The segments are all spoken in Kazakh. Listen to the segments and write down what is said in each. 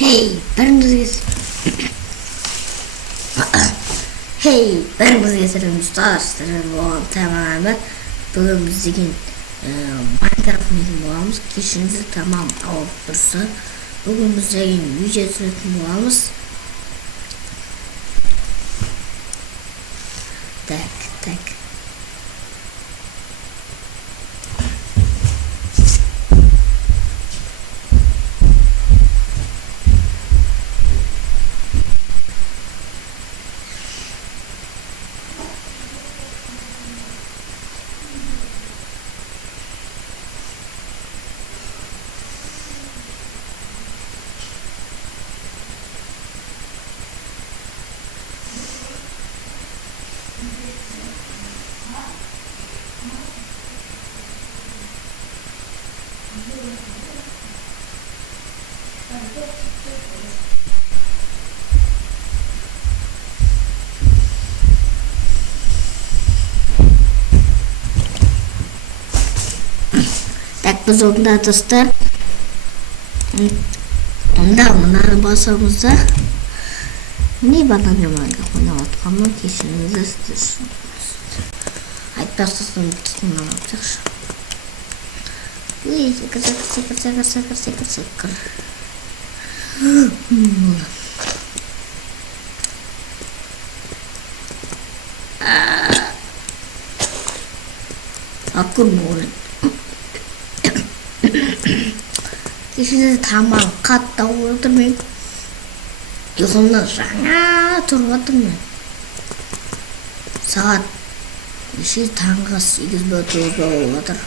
Hey, бәріңізге сәлем болған тәмамы. Бүгін біз деген Майнкрафт ойнайтын боламыз. Кешіңізді тамам алып тұрса. Бүгін біз деген видео түсіретін боламыз. Так. Так, біз онда достар. Онда мынаны басамыз да. Не бананмен ойнап отқанмын, кешіріңіздер. Айтпастан тұтынып алсақшы. Секір. Аккур болын. Кешіріңіздер тамақ қатты отырмын. Ұйқымнан жаңа тұрып отырмын. Сағат таңғы 8 болып отыр.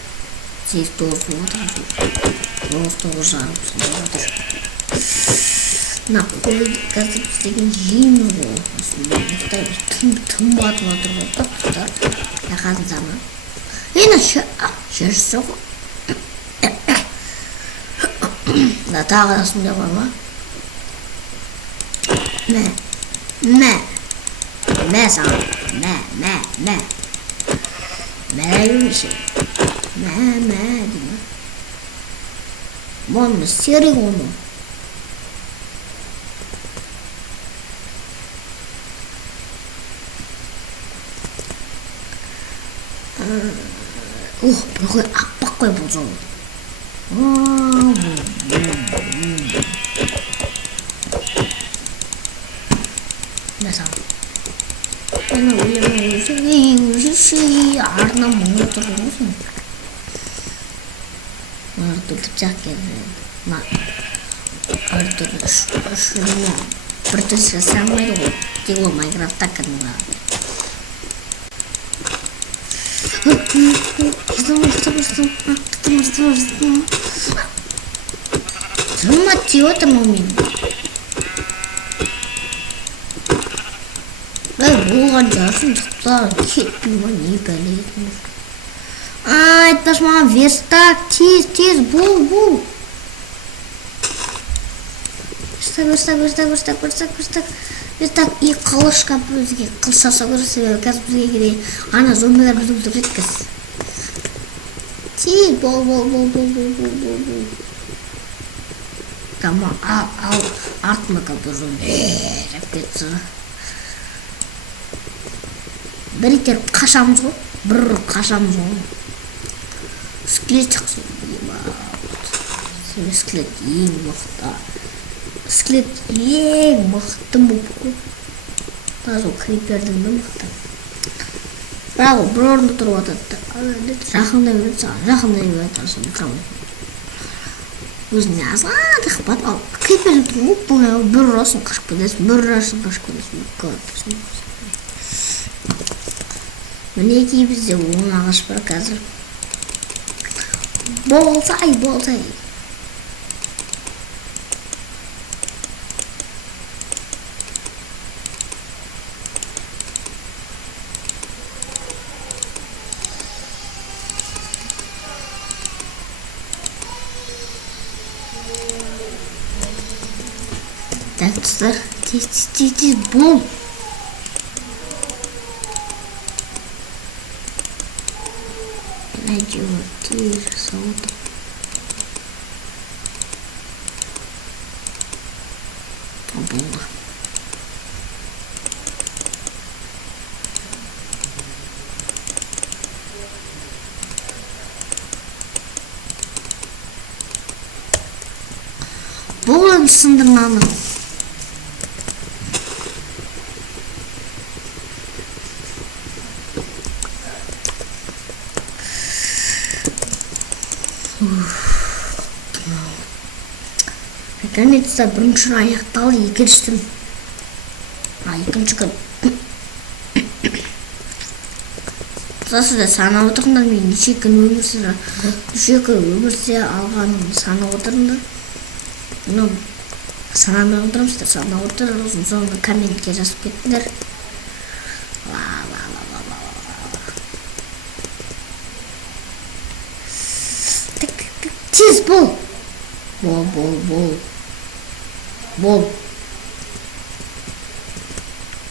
8-9 болып отыр. 9 жарым отыр. Наққой қазір істеген жеймі ғой. Тым батып отырып отыр. Яқан заман. Енді жерсі ғой. Тағы да сұмды бар ма? Мә саған. Мә емеші. Мә деймі. Мұны серік оны. Бір қой ақпақ қой бұл жол. Mesela ben öyle ardına mı oturuyorsun? Orada bıçak geldi. Orada şunu burada sen mi o? Diyor Minecraft'ta kanına. Tuttum. Zuma diyor tamam. Болған жасын тұқтар кетпей ма не бәлетін. Айтпас маған верстак, тез, бол. Верстак, и қылышқа бізге қылшаса көрсе, қазір бізге керек. Ана зомбилар бізді өлтіреді кәз. Тез, бол. Тамам, ал, артыма қалды зомби. Әпкетсі. Бір итеріп қашамыз ғой. Скелет шықсын. Скелет ең мықты. Скелет ең мықты болып қой. Таза крипердің мықты. Бірақ ол бір орында тұрып атады. Жақындай береді саған. Өзіне азғанды қыпат. Ал крипердің тұрып бір ұрасын қашып кетесің. Мінекей бізде оң ағаш бар қазір. Болсай. Так, достар, тез бол. Найдем тир, солод. болды. Бұл енді сындырманы. Наконец-то бірінші күн аяқталды, екінші күн. Осыда санап отырыңдар, мен неше күн өмір сүре алғанымды санап отырыңдар. Санамай отырмын, санап отырыңдар, соны комментке жазып кеттіңдер. Тез бол. Бол.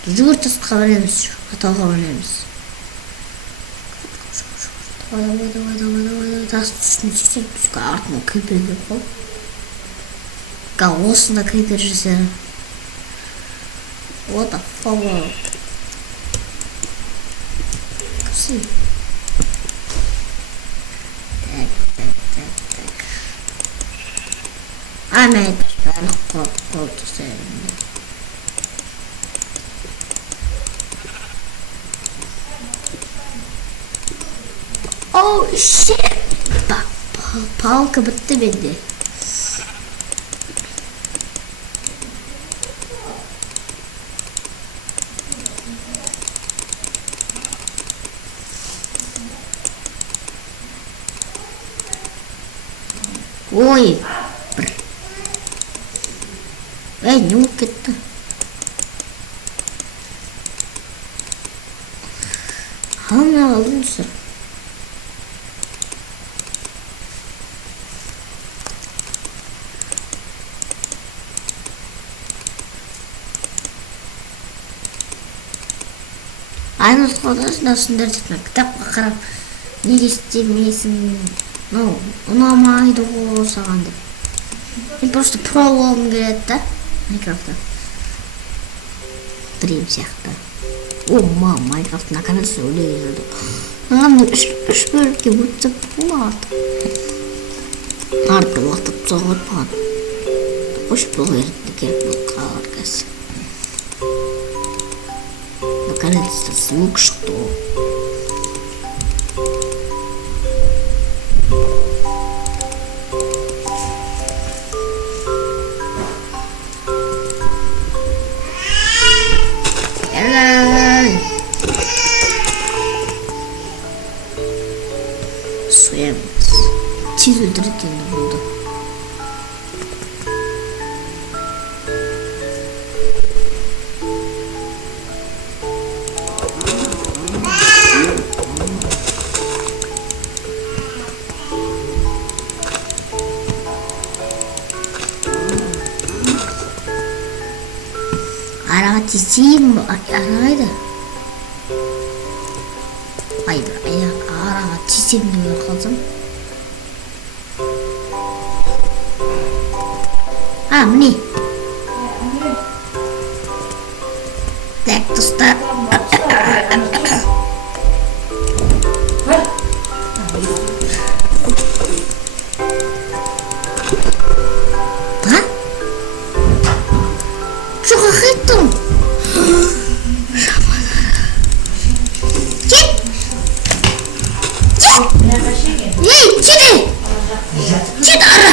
Жүгір тасқа барамыз, атауға барамыз. Давай. Тастың үстіне сүйсек, түскі артына крипер келіп қол. Осында крипер жасырым. What the fuck? Кірсін. Мен айтпаш барлық құрып жасаймын. Oh shit! Палка бітті бенде. Ой! Не болып кетті. Қалына қалдым сұр. Айны ұсқалдасында сұндар жетмек. Кітапқа қарап, неге істемейсің? Ұнамайды ғой саған деп. Мен просто про болғым келеді да. Майнкрафтта. Дрим сияқты. Майнкрафт наконец-то өлеге жүрді. Маған үш бөлікке өтіп болады. Арды уақытып соғы өтпаған. Үш бөлікті керек бұл қалар кәсі. Наконец-то звук шықты ол. Соямыз. Тез өлтіреді енді болды. Араға тезейін ба? Арағайды. Араға тезейін деп қалсам. Міне. Так, достар. Жоға қайттым. Чет ара.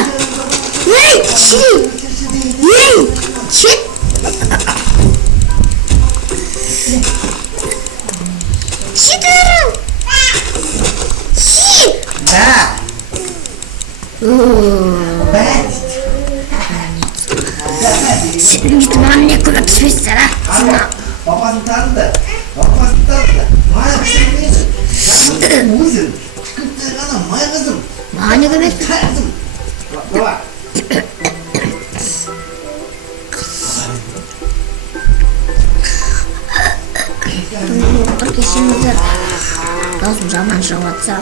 Чет. Да. Senin git anne көмектеспейсіздер, Папасын таныды. Мая пішірмейді. Өзің. Күтті ғана май қызым. Маған не көмек? Давай. Отыр кешіңіздер. Даусым жаман шығып жатса.